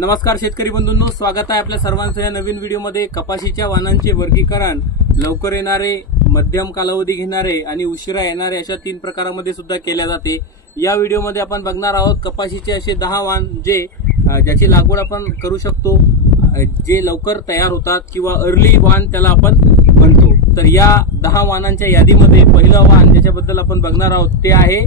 नमस्कार शेतकरी बंधूंनो, स्वागत आहे आपल्या सर्वांचं या नवीन व्हिडिओमध्ये। कपाशीच्या वाणांचे वर्गीकरण लवकर येणारे, मध्यम कालावधी घेणारे आणि उशिरा येणारे अशा 3 प्रकारांमध्ये सुद्धा केल्या जाते। या व्हिडिओमध्ये आपण बघणार आहोत कपाशीचे असे 10 वाण ज्याची लागवड आपण करू शकतो, जे लवकर तयार होतात किंवा अर्ली वाण त्याला आपण म्हणतो। तर या 10 वाणांच्या यादीमध्ये पहिलं वाण ज्याच्याबद्दल आपण बघणार आहोत ते आहे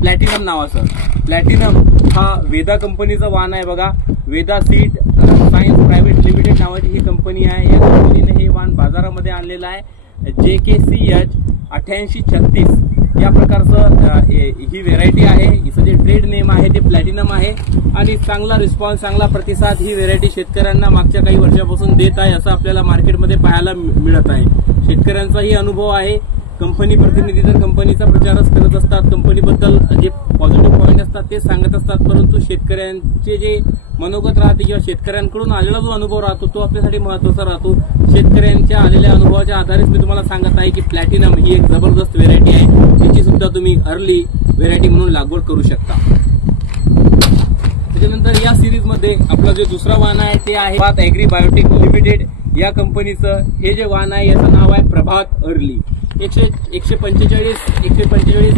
प्लॅटिनम नावाचं। प्लॅटिनम हा वेदा कंपनीचा वाण आहे बघा। Veda seed science private limited नावाची ही कंपनी आहे। या कंपनीने हे वाण बाजारामध्ये आणलेलं आहे। JKCH 8836 या प्रकारचं ही व्हेरायटी आहे। हिचं जे ट्रेड नेम आहे ते प्लॅटिनम आहे आणि चांगला रिस्पॉन्स, चांगला प्रतिसाद ही व्हेरायटी शेतकऱ्यांना मागच्या काही वर्षापासून देत आहे असं आपल्याला मार्केटमध्ये पाहायला मिळत आहे। शेतकऱ्यांचाही अनुभव आहे। कंपनी प्रतिनिधी तर कंपनीचा प्रचारच करत असतात, कंपनीबद्दल जे पॉझिटिव्ह पॉइंट असतात ते सांगत असतात, परंतु शेतकऱ्यांचे जे मनोगत राहते किंवा शेतकऱ्यांकडून आलेला जो अनुभव राहतो तो आपल्यासाठी महत्त्वाचा राहतो। शेतकऱ्यांच्या आलेल्या अनुभवाच्या आधारेच मी तुम्हाला सांगत आहे की प्लॅटिनम ही एक जबरदस्त व्हेरायटी आहे। तिची सुद्धा तुम्ही अर्ली व्हेरायटी म्हणून लागवड करू शकता। त्याच्यानंतर या सिरीज मध्ये आपला जो दुसरा वाण आहे ते आहे प्रभात ॲग्री बायोटेक लिमिटेड या कंपनीचं हे जे वाण आहे याचं नाव आहे प्रभात अर्ली। 145,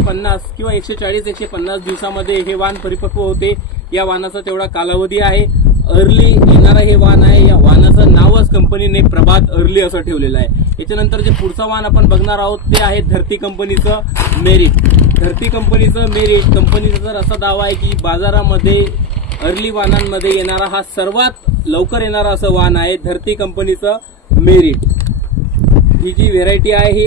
50 किंवा 140-150 दिवसामध्ये हे वाण परिपक्व होते। या वाणाचा तेवढा कालावधी आहे। अर्ली येणारा हे वाण आहे। या वाणाचं नावच कंपनीने प्रभात अर्ली असं ठेवलेलं आहे। याच्यानंतर जे पुढचा वाण आपण बघणार आहोत ते आहे धरती कंपनीचं मेरिट। धरती कंपनीचं मेरिट कंपनीचा जर असा दावा आहे की बाजारामध्ये अर्ली वाणांमध्ये येणारा हा सर्वात लवकर येणारा असं वाण आहे धरती कंपनीचं मेरिट। ही जी व्हेरायटी आहे ही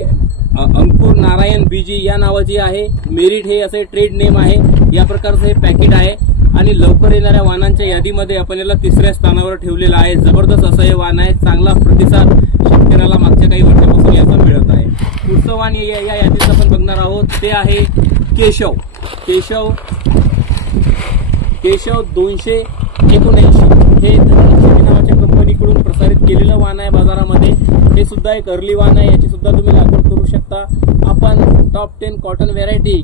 अंकुर नारायण बीजी या नावाची आहे। मेरिट हे असे ट्रेड नेम आहे। या प्रकारचं हे पॅकेट आहे आणि लवकर येणाऱ्या वाणांच्या यादीमध्ये आपण याला 3ऱ्या स्थानावर ठेवलेलं आहे। जबरदस्त असं हे वाण आहे। चांगला प्रतिसाद शेतकऱ्याला मागच्या काही वर्षापासून याचा मिळत आहे। पुढचं वाण या यादीत आपण बघणार आहोत ते आहे केशव 279। हे धनलक्ष्मी नावाच्या कंपनीकडून प्रसारित केलेलं वाण आहे बाजारामध्ये। हे सुद्धा एक अर्ली वाण आहे। याची सुद्धा तुम्ही लागवड करू शकता। आपण टॉप 10 कॉटन व्हेरायटी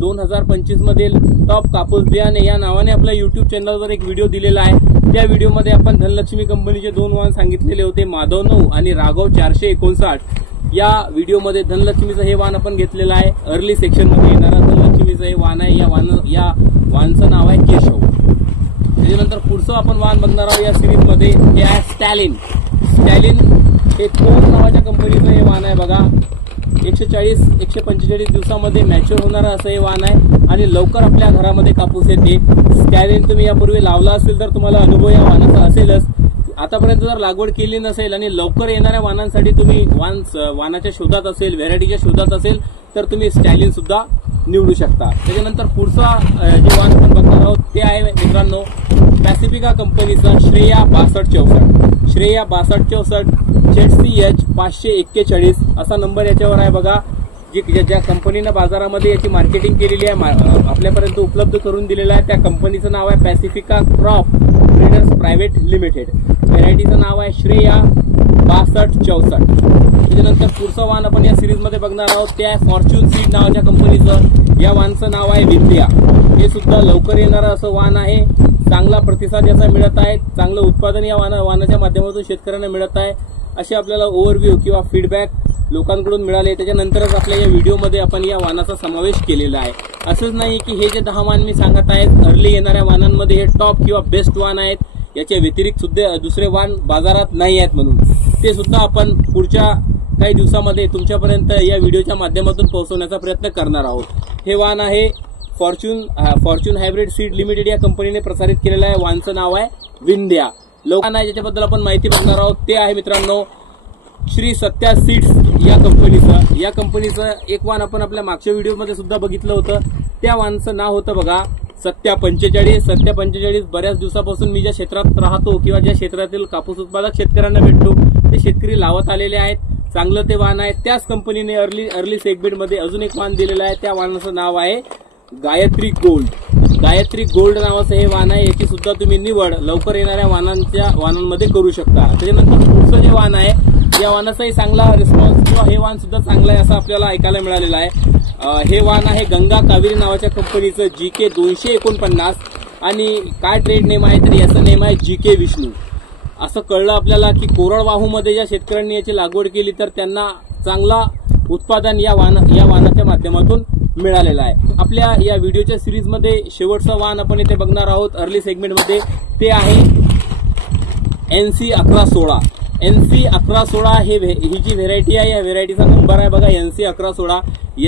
2025 मधील टॉप कापूस बियाणे या नावाने आपल्या युट्यूब चॅनलवर एक व्हिडिओ दिलेला आहे। त्या व्हिडिओमध्ये आपण धनलक्ष्मी कंपनीचे 2 वाण सांगितलेले होते, माधव 9 आणि राघव 459। या व्हिडिओमध्ये धनलक्ष्मीचं हे वाण आपण घेतलेलं आहे। अर्ली सेक्शन मध्ये येणारा धनलक्ष्मीचं हे वाण आहे। या वाणचं नाव आहे केशव। त्याच्यानंतर पुढचं आपण वाण बघणार आहोत या सिरीज मध्ये हे आहे स्टॅलिन हे कोण नावाच्या कंपनीचं हे वाण आहे बघा। 140-145 दिवसामध्ये मॅच्युअर होणारं असं हे वाण आहे आणि लवकर आपल्या घरामध्ये कापूस येते। स्टॅलिन तुम्ही यापूर्वी लावला असेल तर तुम्हाला अनुभव या वाणाचा असेलच। आतापर्यंत जर लागवड केली नसेल आणि लवकर येणाऱ्या वाणांसाठी तुम्ही वाणाच्या शोधात असेल, व्हेरायटीच्या शोधात असेल तर तुम्ही स्टॅलिन सुद्धा निवडू शकता। त्याच्यानंतर पुढचा जे वाण आपण बघणार आहोत ते आहे मित्रांनो पॅसिफिका कंपनीचा श्रेया 6264 ZCH 541 असा नंबर याच्यावर आहे बघा। ज्या कंपनीनं बाजारामध्ये याची मार्केटिंग केलेली आहे, आपल्यापर्यंत उपलब्ध करून दिलेला आहे, त्या कंपनीचं नाव आहे पॅसिफिका क्रॉप ट्रेडर्स प्रायव्हेट लिमिटेड। व्हेरायटीचं नाव आहे श्रेया 6264। त्याच्यानंतर पुढचं वाण आपण या सिरीज मध्ये बघणार आहोत ते आहे फॉर्च्यून सीड नावाच्या कंपनीचं। या वाणचं नाव आहे विंध्या। हे सुद्धा लवकर येणारं असं वाण आहे। चांगला प्रतिसाद याचा मिळत आहे। चांगलं उत्पादन या वाणाच्या माध्यमातून शेतकऱ्यांना मिळत आहे। असे आपल्याला ओव्हरव्ह्यू किंवा फीडबॅक लोकांकडून मिळाले। त्याच्यानंतरच आपल्या या व्हिडिओमध्ये आपण या वाणाचा समावेश केलेला आहे। असंच नाही की हे जे 10 वाण मी सांगत आहे अर्ली येणाऱ्या वाणांमध्ये हे टॉप किंवा बेस्ट वाण आहेत, याच्या व्यतिरिक्त सुद्धा दुसरे वाण बाजारात नाही आहेत म्हणून ते सुद्धा आपण पुढच्या काही दिवसामध्ये तुमच्यापर्यंत या व्हिडिओच्या माध्यमातून पोहोचवण्याचा प्रयत्न करणार आहोत। हे वाण आहे फॉर्च्यून हायब्रिड सीड लिमिटेड या कंपनीने प्रसारित केलेलं आहे। वाणचं नाव आहे विंध्या। लोकांना आहे ज्याच्याबद्दल आपण माहिती बघणार आहोत ते आहे मित्रांनो श्री सत्या सीड्स या कंपनीचं एक वाण आपण आपल्या मागच्या व्हिडिओमध्ये सुद्धा बघितलं होतं। त्या वाणचं नाव होतं बघा सत्या 45। बऱ्याच दिवसापासून मी ज्या क्षेत्रात राहतो किंवा ज्या क्षेत्रातील कापूस उत्पादक शेतकऱ्यांना भेटतो ते शेतकरी लावत आलेले आहेत। चांगलं ते वाण आहे। त्याच कंपनीने अर्ली सेगमेंट मध्ये अजून एक वाण दिलेलं आहे। त्या वाणाचं नाव आहे गायत्री गोल्ड नावाचं हे वाण आहे। याची सुद्धा तुम्ही निवड लवकर येणाऱ्या वाणांमध्ये करू शकता। त्याच्यानंतर पुढचं जे वाण आहे या वाणाचाही चांगला रिस्पॉन्स किंवा हे वाण सुद्धा चांगलं आहे असं आपल्याला ऐकायला मिळालेलं आहे। हे वाण आहे गंगा कावेरी नावाच्या कंपनीचं GK 249। आणि काय ट्रेड नेम आहे तर याचं नेम आहे GK विष्णू. असं कळलं आपल्याला की कोरडवाहूमध्ये ज्या शेतकऱ्यांनी याची लागवड केली तर त्यांना चांगला उत्पादन या वाहनाच्या माध्यमातून मिळालेलं आहे. आपल्या या व्हिडिओच्या सिरीजमध्ये शेवटचं वाहन आपण इथे बघणार आहोत अर्ली सेगमेंटमध्ये, ते आहे NC 1116. NC 1116 ही जी व्हेरायटी आहे, या व्हेरायटीचा नंबर आहे बघा NC 1116.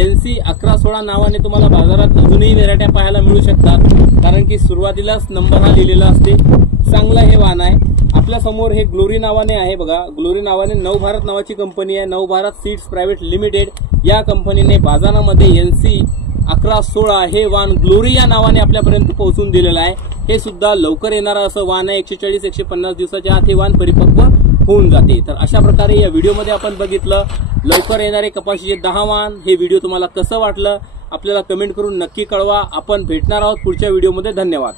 NC 1116 नावाने तुम्हाला बाजारात अजूनही व्हेरायट्या पाहायला मिळू शकतात, कारण की सुरुवातीलाच नंबर हा लिहिलेला असते. चांगलं हे वाहन आहे. आपल्या समोर हे ग्लोरी नावाने आहे बघा. ग्लोरी नावाने नवभारत नावाची कंपनी आहे, नवभारत सीड्स प्रायव्हेट लिमिटेड. या कंपनीने बाजारामध्ये NC 1116 हे वाहन ग्लोरी या नावाने आपल्यापर्यंत पोहोचून दिलेलं आहे. हे सुद्धा लवकर येणारं असं वाहन आहे. 140-150 दिवसाच्या आत हे वाहन परिपक्व होऊन जाते. तर अशा प्रकारे या व्हिडिओमध्ये आपण बघितलं लवकर येणारे कपाशीचे 10 वाहन. हे व्हिडिओ तुम्हाला कसं वाटलं आपल्याला कमेंट करून नक्की कळवा. आपण भेटणार आहोत पुढच्या व्हिडिओमध्ये. धन्यवाद.